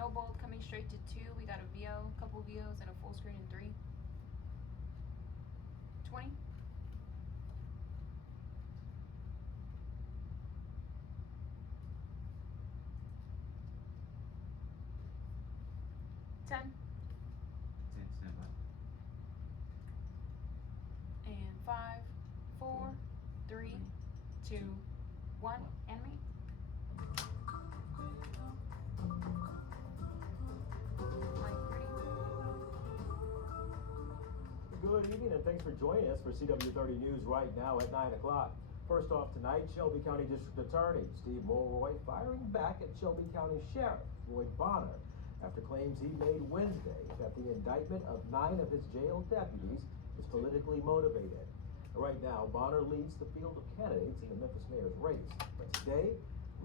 No bold coming straight to 2. We got a VO, couple VOs, and a full screen in 3. 20. 10. 10, stand by. And 5, 4, 3, 2, 1. Animate. Good evening and thanks for joining us for CW30 News right now at 9 o'clock. First off tonight, Shelby County District Attorney Steve Mulroy firing back at Shelby County Sheriff Floyd Bonner after claims he made Wednesday that the indictment of 9 of his jail deputies is politically motivated. Right now, Bonner leads the field of candidates in the Memphis mayor's race. But today,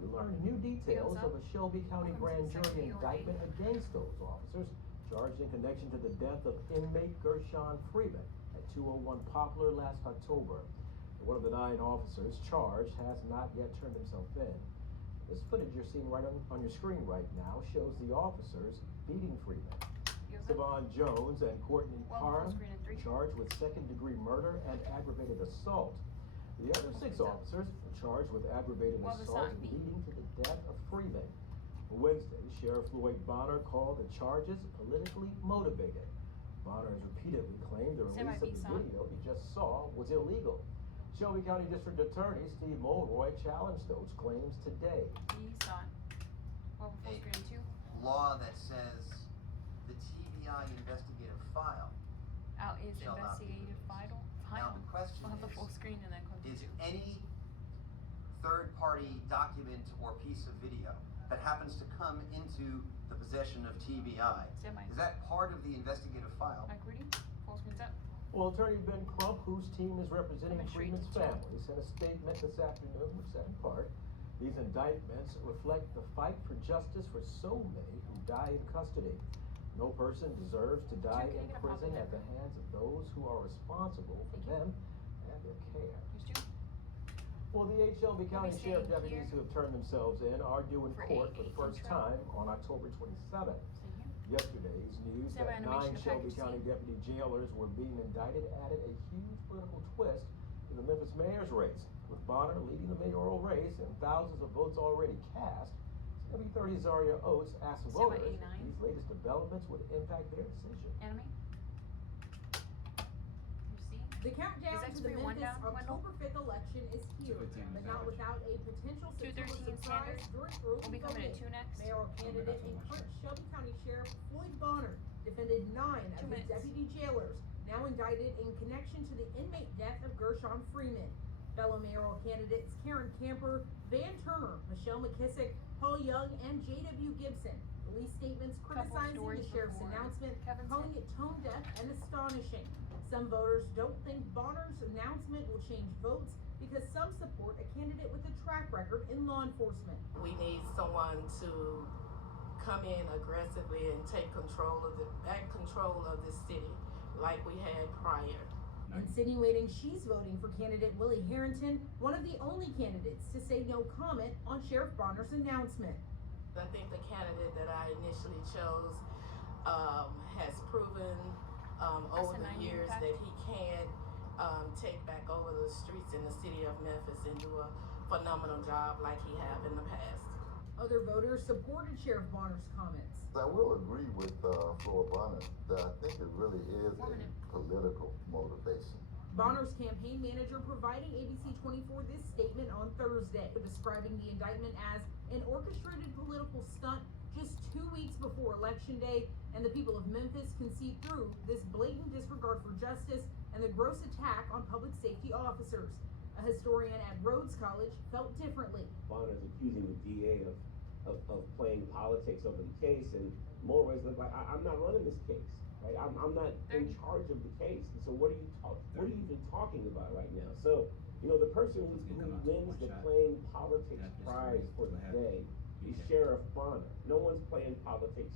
we learned new details of a Shelby County grand jury indictment against those officers charged in connection to the death of inmate Gershon Freeman at 201 Poplar last October. One of the 9 officers charged has not yet turned himself in. This footage you're seeing right on your screen right now shows the officers beating Freeman. Savon Jones and Courtney Parham charged with second-degree murder and aggravated assault. The other 6 officers were charged with aggravated assault leading to the death of Freeman. Wednesday, Sheriff Floyd Bonner called the charges politically motivated. Bonner has repeatedly claimed the release of the video he just saw was illegal. Shelby County District Attorney Steve Mulroy challenged those claims today. Law that says the TBI investigative file is investigative file. Now the question the full screen and then is any third-party document or piece of video that happens to come into the possession of TBI, is that part of the investigative file? Full screen's up. Well, Attorney Ben Crump, whose team is representing Freeman's family, sent a statement this afternoon which said in part, these indictments reflect the fight for justice for so many who die in custody. No person deserves to die in prison at the hands of those who are responsible for them and their care. Well, the 8 Shelby County Sheriff deputies who have turned themselves in are due in court for the first time on October 27th. Yesterday's news that 9 Shelby County deputy jailers were being indicted added a huge political twist to the Memphis mayor's race. With Bonner leading the mayoral race and thousands of votes already cast, CW30's Zaria Oates asked voters if these latest developments would impact their decision. The countdown to the Memphis October 5th election is here, but not without a potential September surprise during early voting. Mayoral candidate and current Shelby County Sheriff Floyd Bonner defended 9 of his deputy jailers, now indicted in connection to the inmate death of Gershon Freeman. Fellow mayoral candidates Karen Camper, Van Turner, Michelle McKissick, Paul Young, and J.W. Gibson released statements criticizing the sheriff's announcement, calling it tone deaf and astonishing. Some voters don't think Bonner's announcement will change votes because some support a candidate with a track record in law enforcement. We need someone to come in aggressively and take control of the city like we had prior. Insinuating she's voting for candidate Willie Harrington, one of the only candidates to say no comment on Sheriff Bonner's announcement. I think the candidate that I initially chose has proven over the years that he can take back over the streets in the city of Memphis and do a phenomenal job like he have in the past. Other voters supported Sheriff Bonner's comments. I will agree with Floyd Bonner that I think it really is a political motivation. Bonner's campaign manager providing ABC 24 this statement on Thursday, describing the indictment as an orchestrated political stunt just 2 weeks before Election Day, and the people of Memphis can see through this blatant disregard for justice and the gross attack on public safety officers. A historian at Rhodes College felt differently. Bonner's accusing the DA of playing politics over the case, and Mulroy's like, I'm not running this case, right? I'm not in charge of the case. And so what are you even talking about right now? So, you know, the person who wins the playing politics prize for the day is Sheriff Bonner. No one's playing politics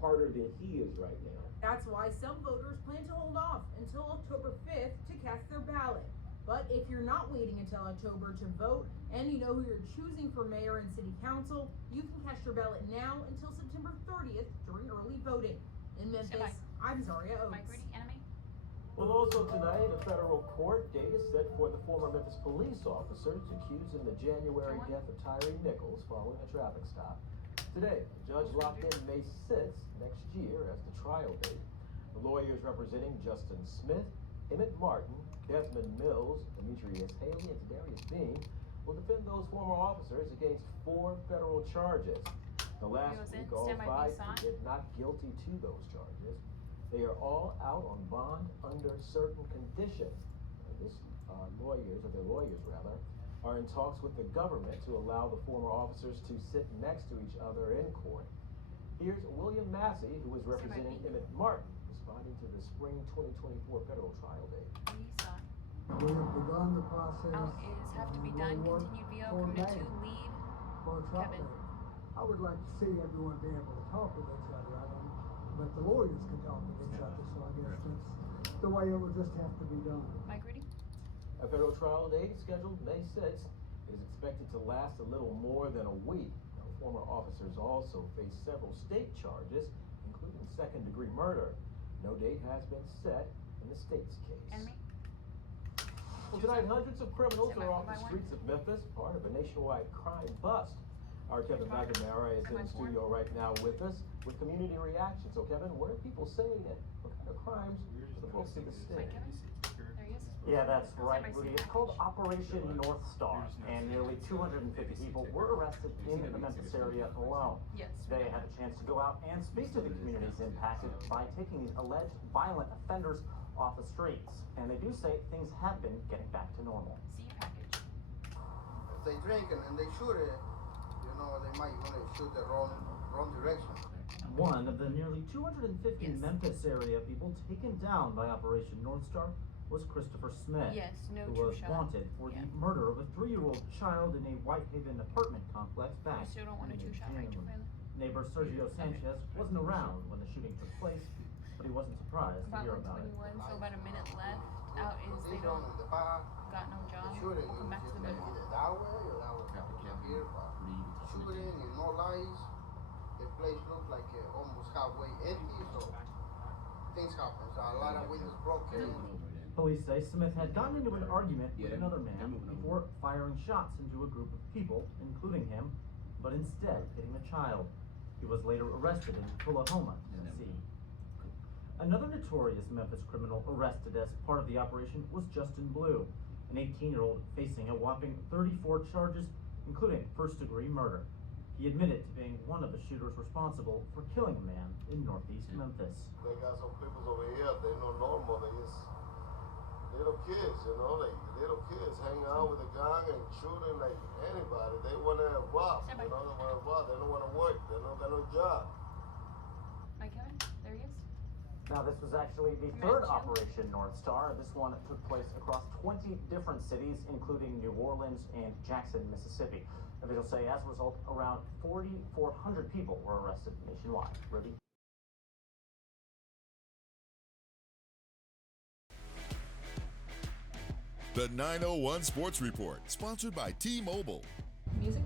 harder than he is right now. That's why some voters plan to hold off until October 5th to cast their ballot. But if you're not waiting until October to vote and you know who you're choosing for mayor and city council, you can cast your ballot now until September 30th during early voting. In Memphis, I'm Zaria Oaks. Well, also tonight, a federal court date is set for the former Memphis police officers accused in the January death of Tyree Nichols following a traffic stop. Today, the judge locked in May 6th next year as the trial date. The lawyers representing Justin Smith, Emmett Martin, Desmond Mills, Demetrius Haley, and Darius Bean will defend those former officers against 4 federal charges. The last week, all 5 pleaded not guilty to those charges. They are all out on bond under certain conditions. Their lawyers are in talks with the government to allow the former officers to sit next to each other in court. Here's William Massey, who is representing Emmett Martin, responding to the spring 2024 federal trial date. We have begun the process. Have to be done. Continued VO committed to lead. For a trial date. I would like to see everyone be able to talk with each other. But the lawyers can talk with each other, so I guess that's the way it will just have to be done. Mike Rudy? A federal trial date scheduled May 6th is expected to last a little more than a week. Now, former officers also face several state charges, including second-degree murder. No date has been set in the state's case. Well, tonight, hundreds of criminals are off the streets of Memphis, part of a nationwide crime bust. Our Kevin McNamara is in the studio right now with us with community reaction. So, Kevin, what are people saying and what kind of crimes are the folks in the state? Yeah, that's right, Rudy. It's called Operation North Star, and nearly 250 people were arrested in the Memphis area alone. They had a chance to go out and speak to the communities impacted by taking these alleged violent offenders off the streets. And they do say things have been getting back to normal. See your package. If they drink and they shoot it, you know, they might want to shoot the wrong direction. One of the nearly 250 Memphis area people taken down by Operation North Star was Christopher Smith, who was wanted for the murder of a 3-year-old child in a Whitehaven apartment complex back in June. Neighbor Sergio Sanchez wasn't around when the shooting took place, but he wasn't surprised to hear about it. So about a minute left. Out is they don't got no job. We'll come back to the middle. Either that way or that way. Here, shooting and no lights. The place looks like almost halfway empty, so things happen. So a lot of windows broken. Police say Smith had gotten into an argument with another man before firing shots into a group of people, including him, but instead hitting a child. He was later arrested in Tullahoma, Tennessee. Another notorious Memphis criminal arrested as part of the operation was Justin Blue, an 18-year-old facing a whopping 34 charges, including first-degree murder. He admitted to being one of the shooters responsible for killing a man in northeast Memphis. They got some people over here, they're not normal, they just little kids, you know, like little kids hanging out with a gun and shooting like anybody. They want to rob, you know, they want to rob, they don't want to work, they don't got no job. Mike Kevin, there he is. Now, this was actually the third Operation North Star. This one took place across 20 different cities, including New Orleans and Jackson, Mississippi. Officials say as a result, around 4,400 people were arrested nationwide. Rudy? The 901 Sports Report, sponsored by T-Mobile. Music.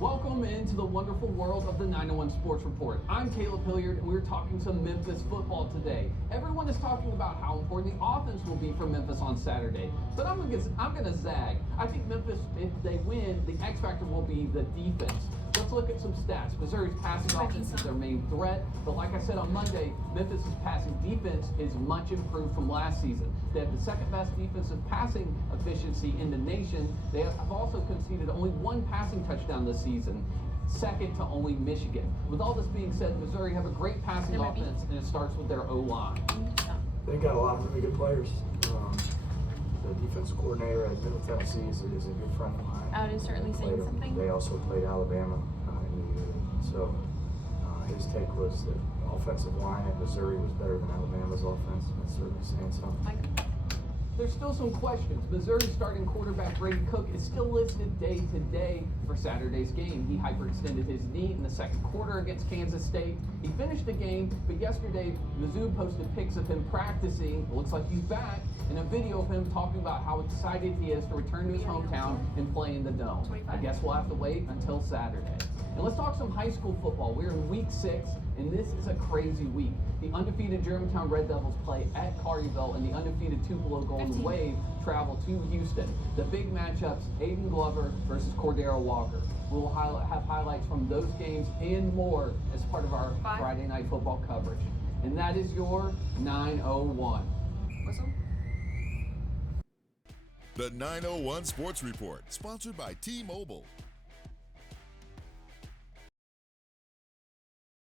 Welcome into the wonderful world of the 901 Sports Report. I'm Caleb Hilliard, and we're talking some Memphis football today. Everyone is talking about how important the offense will be for Memphis on Saturday, but I'm gonna zag. I think Memphis, if they win, the X factor will be the defense. Let's look at some stats. Missouri's passing offense is their main threat, but like I said on Monday, Memphis' passing defense is much improved from last season. They have the second best defensive passing efficiency in the nation. They have also conceded only 1 passing touchdown this season, second to only Michigan. With all this being said, Missouri have a great passing offense, and it starts with their O-line. They got a lot of really good players. The defensive coordinator at Middle Tennessee is a good friend of mine. Out is certainly saying something. They also played Alabama in the year. So his take was that the offensive line at Missouri was better than Alabama's offense. That's certainly saying something. there's still some questions. Missouri starting quarterback Brady Cook is still listed day to day for Saturday's game. He hyperextended his knee in the second quarter against Kansas State. He finished the game, but yesterday Mizzou posted pics of him practicing. It looks like he's back, and a video of him talking about how excited he is to return to his hometown and play in the Dome. I guess we'll have to wait until Saturday. And let's talk some high school football. We're in week 6, and this is a crazy week. The undefeated Germantown Red Devils play at Carterville, and the undefeated Tupelo Golden Wave travel to Houston. The big matchups, Aiden Glover versus Cordero Walker. We'll have highlights from those games and more as part of our Friday night football coverage. And that is your 901. Whistle. The 901 Sports Report, sponsored by T-Mobile.